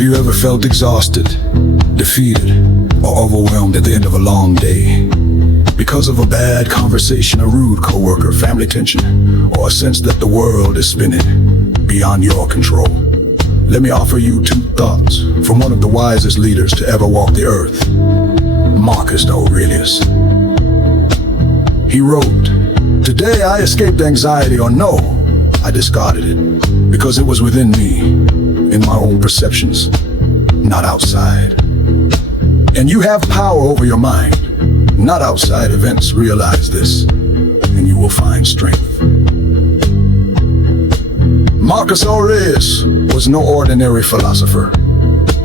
Have you ever felt exhausted, defeated, or overwhelmed at the end of a long day? Because of a bad conversation, a rude coworker, family tension, or a sense that the world is spinning beyond your control? Let me offer you two thoughts from one of the wisest leaders to ever walk the earth, Marcus Aurelius. He wrote, "Today I escaped anxiety, or no, I discarded it, because it was within me, in my own perceptions, not outside." And you have power over your mind, not outside events. Realize this, and you will find strength. Marcus Aurelius was no ordinary philosopher.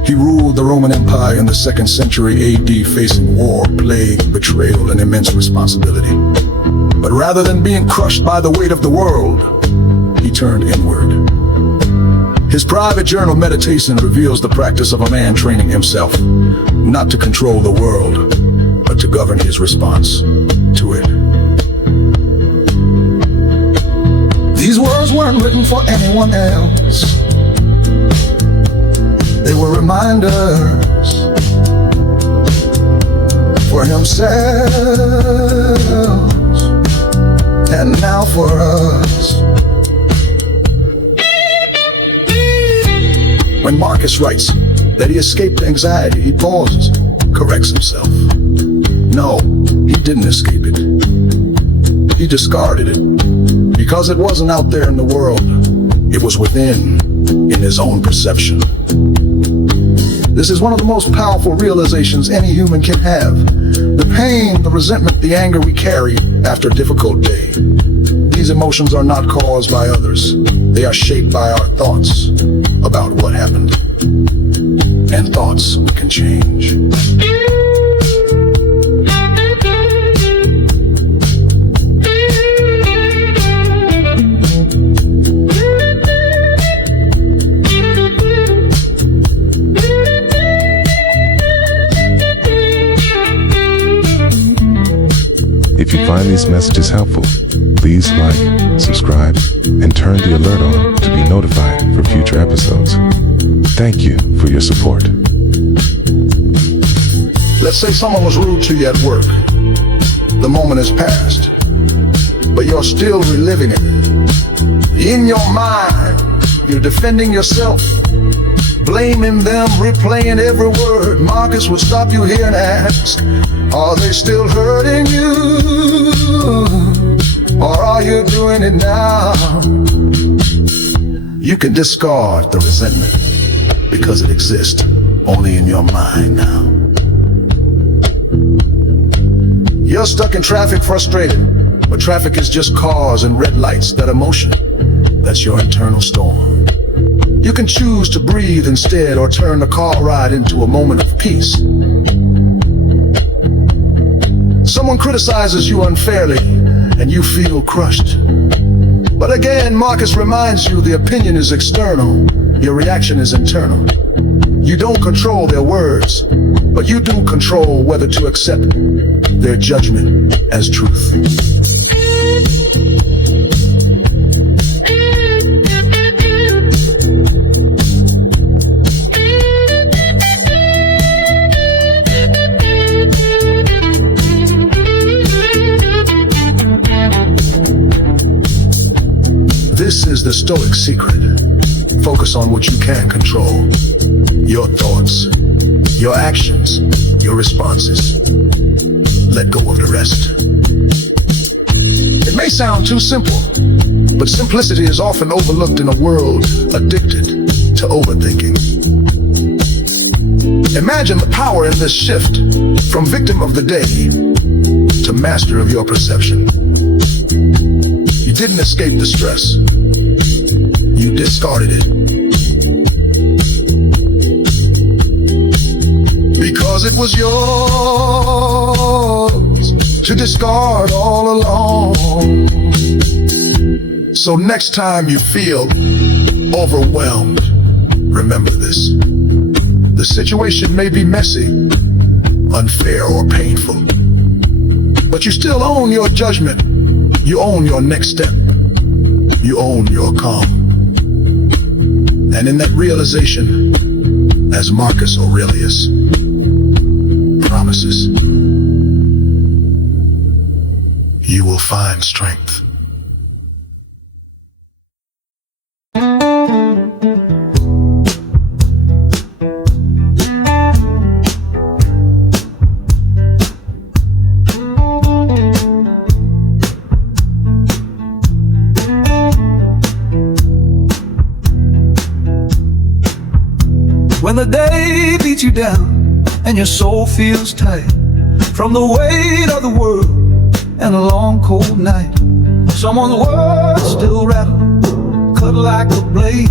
He ruled the Roman Empire in the 2nd century AD, facing war, plague, betrayal, and immense responsibility. But rather than being crushed by the weight of the world, he turned inward. His private journal meditation reveals the practice of a man training himself, not to control the world, but to govern his response to it. These words weren't written for anyone else. They were reminders for himself, and now for us. When Marcus writes that he escaped anxiety, he pauses, corrects himself. No, he didn't escape it. He discarded it, because it wasn't out there in the world. It was within, in his own perception. This is one of the most powerful realizations any human can have. The pain, the resentment, the anger we carry after a difficult day. These emotions are not caused by others. They are shaped by our thoughts about what happened. And thoughts can change. If you find these messages helpful, please like, subscribe, and turn the alert on to be notified for future episodes. Thank you for your support. Let's say someone was rude to you at work. The moment has passed, but you're still reliving it. In your mind, you're defending yourself, blaming them, replaying every word. Marcus would stop you here and ask, are they still hurting you? Or are you doing it now? You can discard the resentment because it exists only in your mind now. You're stuck in traffic, frustrated, but traffic is just cars and red lights. That emotion, that's your internal storm. You can choose to breathe instead, or turn the car ride into a moment of peace. Someone criticizes you unfairly, and you feel crushed. But again, Marcus reminds you the opinion is external, your reaction is internal. You don't control their words, but you do control whether to accept their judgment as truth. This is the Stoic secret. Focus on what you can control. Your thoughts, your actions, your responses. Let go of the rest. It may sound too simple, but simplicity is often overlooked in a world addicted to overthinking. Imagine the power in this shift from victim of the day to master of your perception. You didn't escape the stress. You discarded it. Because it was yours to discard all along. So next time you feel overwhelmed, remember this. The situation may be messy, unfair, or painful, but you still own your judgment. You own your next step. You own your calm. And in that realization, as Marcus Aurelius promises, you will find strength. When the day beats you down and your soul feels tight from the weight of the world and a long cold night, someone's words still rattle, cut like a blade.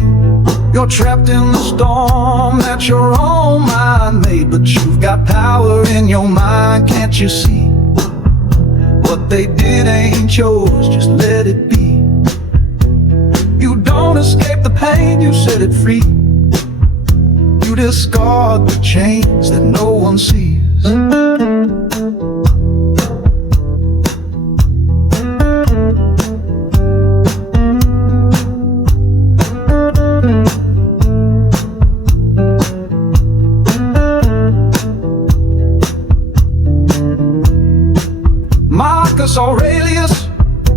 You're trapped in the storm that your own mind made, but you've got power in your mind, can't you see? What they did ain't yours, just let it be. You don't escape the pain, you set it free. You discard the chains that no one sees. Marcus Aurelius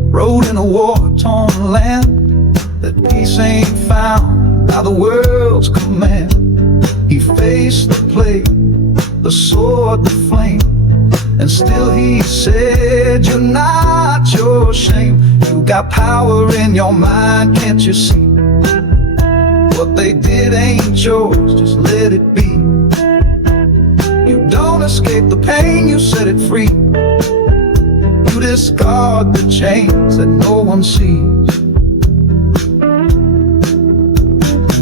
rode in a war-torn land that peace ain't found by the world's command. He faced the plague, the sword, the flame, and still he said, you're not your shame. You got power in your mind, can't you see? What they did ain't yours, just let it be. You don't escape the pain, you set it free. You discard the chains that no one sees.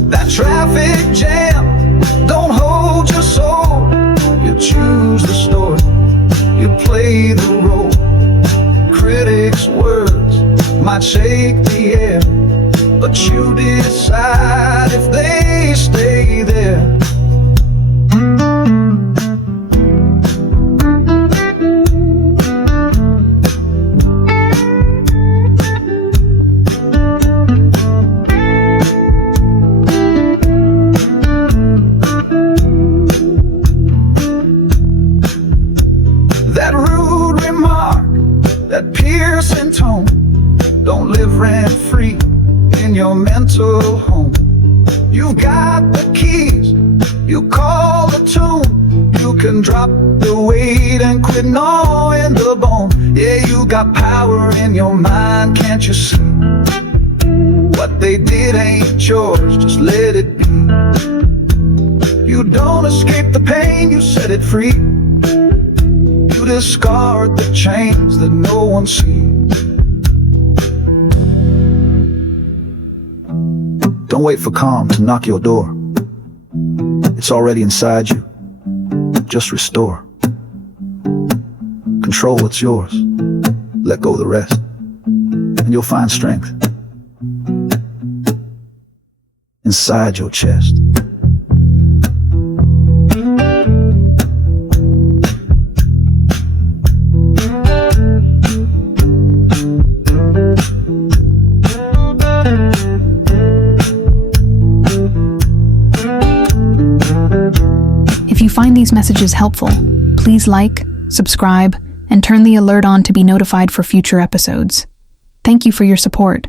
That traffic jam don't hold your soul. You choose the story, you play the role. Critics' words might shake the air, but you decide if they stay there. That rude remark, that piercing tone, don't live rent-free in your mental home. You've got the keys, you call the tune. You can drop the weight and quit gnawing the bone. Yeah, you got power in your mind, can't you see? What they did ain't yours, just let it be. You don't escape the pain, you set it free. You discard the chains that no one sees. Don't wait for calm to knock your door. It's already inside you. Just restore. Control what's yours. Let go of the rest. And you'll find strength inside your chest. If you find these messages helpful, please like, subscribe, and turn the alert on to be notified for future episodes. Thank you for your support.